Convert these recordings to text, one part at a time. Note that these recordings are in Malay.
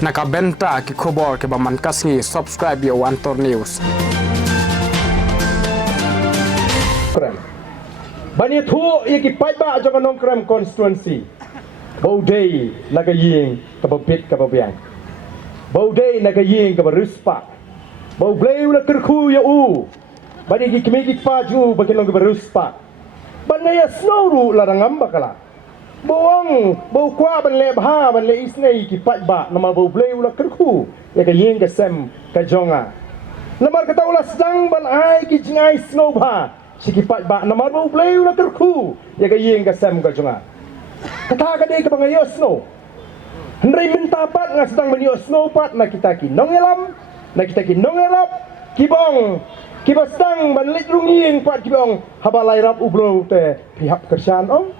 Nakabenta ki khobor ke baman kasngi subscribe yo Antor News. Bani thu iki paiba jong nongkrem constituency. Baudei nagaying kababit kababiang. Baudei nagaying kabaruspa. Baubleu na kerku ya u. Bani ki kimiki paju bakin nong kabaruspa. Bani ya snowru larangam bakala. Bawang bau kwa ban le bha ban le isnei ki paiba nama baubleu na kerku ya kaying kasem kajonga. Namar kata ulas jang ban ai ki jingai snow bha. Sikipat ba namar bau bleu na terku ya ga yeng ga sem ga junga kata ga dei ka bangayo snow hendrai minta pat nga sedang menio snow pat na kita ki nongelam na kita ki nongerap kibong kibastang ban lit runging pat kibong habalai rap ubro te pihak kersian ong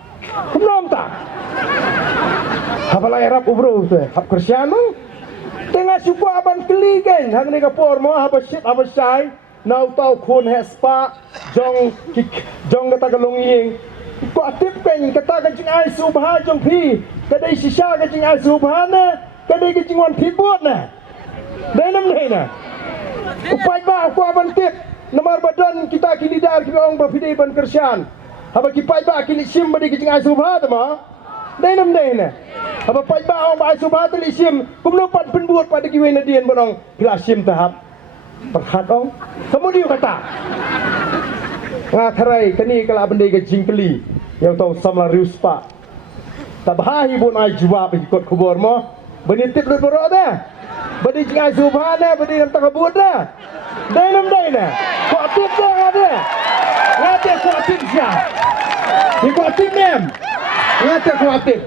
kumnom ta habalai rap ubro te hap kersian ong tengah supa ban keligen hang ne ga por mo habasit habasai nau tau khun hespa jong kata galonging ko atip pen kata ka jing ai subha jong phi kadai sisa ka jing ai subha na kadai ka jing wan phi buat na denam ne na upai ba ko ban tip nomor badan kita kini dar ki ong ba phi ban kersian haba ki pai ba ki sim ba di jing ai subha ta ma denam ne na haba pai ba ong ba subha ta li sim kum no pat pen buat pa di ki wen dien bonong kila sim tahap perhat ong kemudian kata ngakharai kani kala bendai ke jingkeli yang tahu samla riuspa tabahi bun ai jawab ikut kubur mo benitip lu berok dah bedi jingai subhana bedi nam takabut dah dainam daina ko tip dah ada ngate ko tip ja ko tip nem ngate ko tip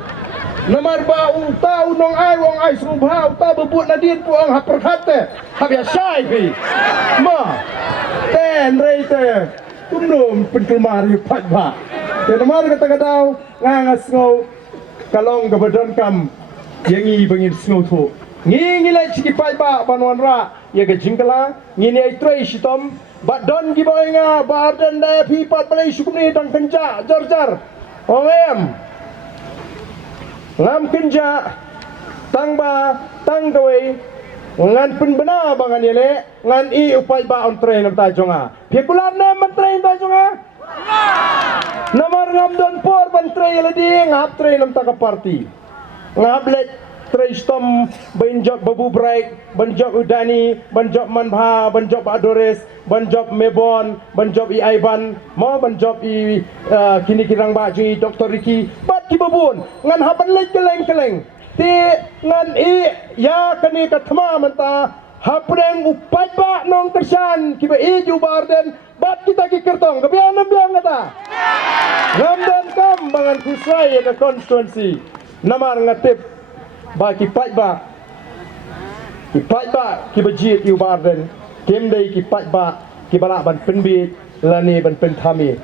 nomor ba uta unong ai wong ai subha uta bebut nadin pu ang haperkate habia sai bi ma ten reite umnom penkelmar yu pat ba te nomor kata kadau ngangas ngau kalong ke badan kam yengi bangin snow thu ngi le chiki pat ba banwan ra ye ke jingkala ngini ai trei sitom badon gi boinga badan da pi pat balai sukuni dang kenja jar jar ongem ngam kenja tang ba tang gawai ngan pun benar bangan yele ngan i upai ba on train nam ta jonga phikular na man train ta jonga namar ngam don por ban train yele di ngap train nam ta ka party ngap le train stom banjok babu break banjok udani banjok manbha banjok adores banjok mebon banjok i aiban mo banjok i kini kirang ba ji dr Ricky bat ki babun ngan haban le keleng keleng ti ngan i ya kani kathma manta hapreng upat ba nong kersan kiba i ju barden bat kita ki kertong kabian biang kata ngamdan kam bangan kusai ke constituency namar ngatip ba ki pat ba ki bajit yu barden kem dei ki pat ba ki balak ban penbi lani ban penthami